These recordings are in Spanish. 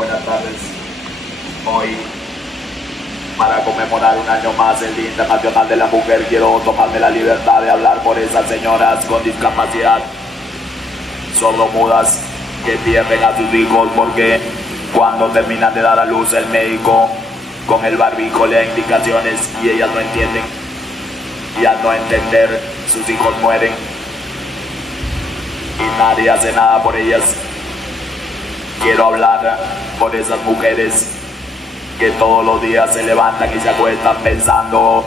Buenas tardes. Hoy, para conmemorar un año más el Día Internacional de la Mujer, quiero tomarme la libertad de hablar por esas señoras con discapacidad, sordomudas, que pierden a sus hijos porque cuando terminan de dar a luz el médico con el barbijo le da indicaciones y ellas no entienden, y al no entender sus hijos mueren y nadie hace nada por ellas. Quiero hablar por esas mujeres que todos los días se levantan y se acuestan pensando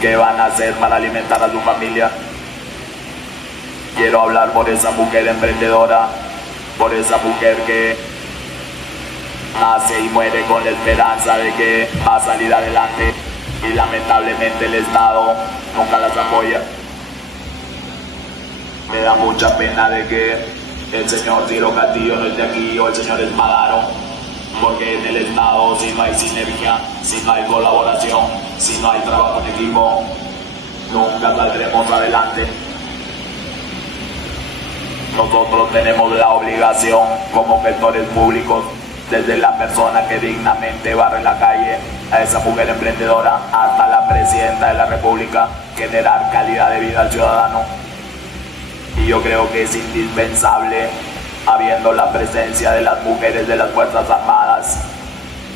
qué van a hacer para alimentar a su familia. Quiero hablar por esa mujer emprendedora, por esa mujer que nace y muere con la esperanza de que va a salir adelante y lamentablemente el Estado nunca las apoya. Me da mucha pena de que el señor Ciro Castillo no esté aquí o el señor Espadaro, porque en el Estado, si no hay sinergia, si no hay colaboración, si no hay trabajo en equipo, nunca saldremos adelante. Nosotros tenemos la obligación como gestores públicos, desde la persona que dignamente barre la calle, a esa mujer emprendedora, hasta la presidenta de la República, generar calidad de vida al ciudadano. Y yo creo que es indispensable, habiendo la presencia de las mujeres de las Fuerzas Armadas,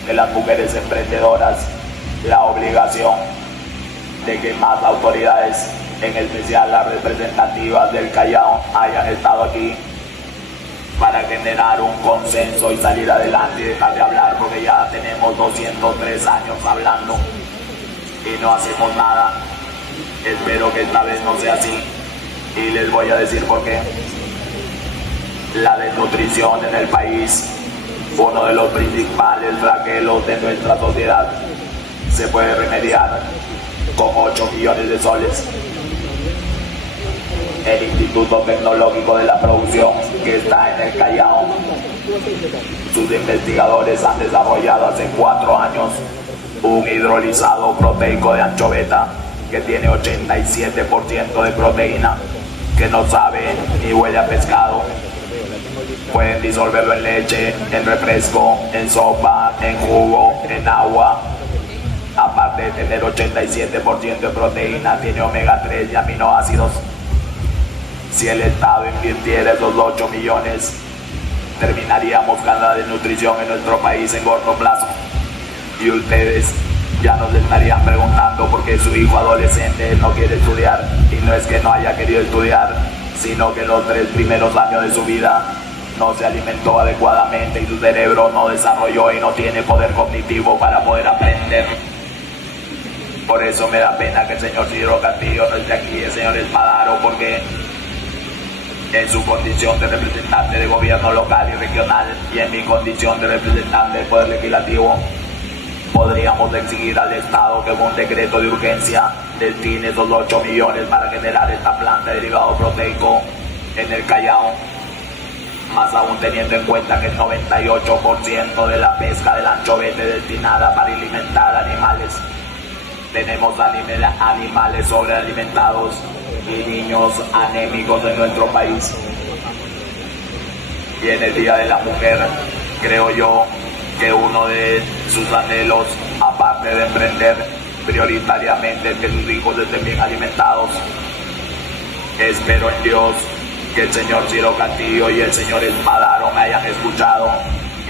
de las mujeres emprendedoras, la obligación de que más autoridades, en especial las representativas del Callao, hayan estado aquí para generar un consenso y salir adelante y dejar de hablar, porque ya tenemos 203 años hablando y no hacemos nada. Espero que esta vez no sea así. Y les voy a decir por qué. La desnutrición en el país, uno de los principales flagelos de nuestra sociedad, se puede remediar con 8 millones de soles. El Instituto Tecnológico de la Producción, que está en el Callao, sus investigadores han desarrollado hace 4 años un hidrolizado proteico de anchoveta que tiene 87% de proteína, que no sabe ni huele a pescado. Pueden disolverlo en leche, en refresco, en sopa, en jugo, en agua. Aparte de tener 87% de proteína, tiene omega 3 y aminoácidos. Si el Estado invirtiera esos 8 millones, terminaríamos con la desnutrición en nuestro país en corto plazo. Y ustedes ya nos estarían preguntando por qué su hijo adolescente no quiere estudiar, y no es que no haya querido estudiar, sino que los 3 primeros años de su vida no se alimentó adecuadamente y su cerebro no desarrolló y no tiene poder cognitivo para poder aprender. Por eso me da pena que el señor Ciro Castillo no esté aquí, el señor Espadaro, porque en su condición de representante de gobierno local y regional y en mi condición de representante del Poder Legislativo, podríamos exigir al Estado que con un decreto de urgencia destine esos 8 millones para generar esta planta de derivado proteico en el Callao, más aún teniendo en cuenta que el 98% de la pesca del anchovete es destinada para alimentar animales. Tenemos animales sobrealimentados y niños anémicos en nuestro país. Y en el Día de la Mujer, creo yo que uno de sus anhelos, aparte de emprender prioritariamente que sus hijos estén bien alimentados, espero en Dios que el señor Ciro Castillo y el señor Espadaro me hayan escuchado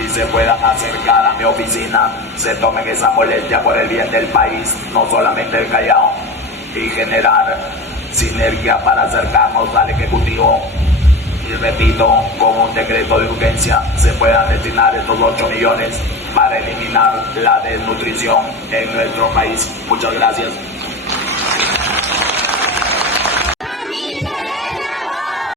y se puedan acercar a mi oficina, se tomen esa molestia por el bien del país, no solamente del Callao, y generar sinergia para acercarnos al Ejecutivo. Y repito, con un decreto de urgencia se puedan destinar estos 8 millones para eliminar la desnutrición en nuestro país. Muchas gracias.